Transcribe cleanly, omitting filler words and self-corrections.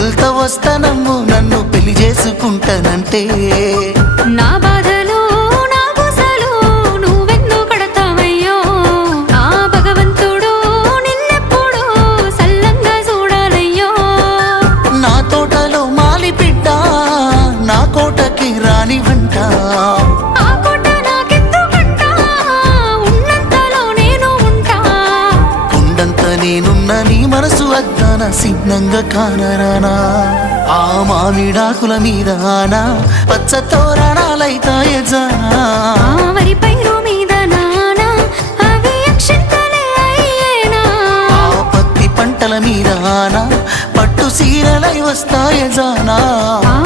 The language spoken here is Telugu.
ఎంత వస్తానమ్ము నన్ను పెళ్లి చేసుకుంటానంటే నా బాధలు నా గుసలు నువ్వెందు కడతావయ్యో ఆ భగవంతుడు నిన్నెప్పుడు సల్లంగా చూడాలయ్యో నా తోటలో మాలి బిడ్డ నా కోటకి రాని వంట ఆ కోట నాకెందుకంట ఉన్నంతలో నేను ఉంటా కొండంత నేనున్న నీ మనసు అద్దాన సిన్నంగా కానరానా ఆ మామిడాకుల మీద ఆనా పచ్చ తోరణాలైతాయే జానా ఆ వరి పైరు మీద నానా అవి అక్షంతలే అయ్యేనా ఆ పత్తి పంటల మీద ఆనా పట్టు సీరలై వస్తాయే జానా ఆ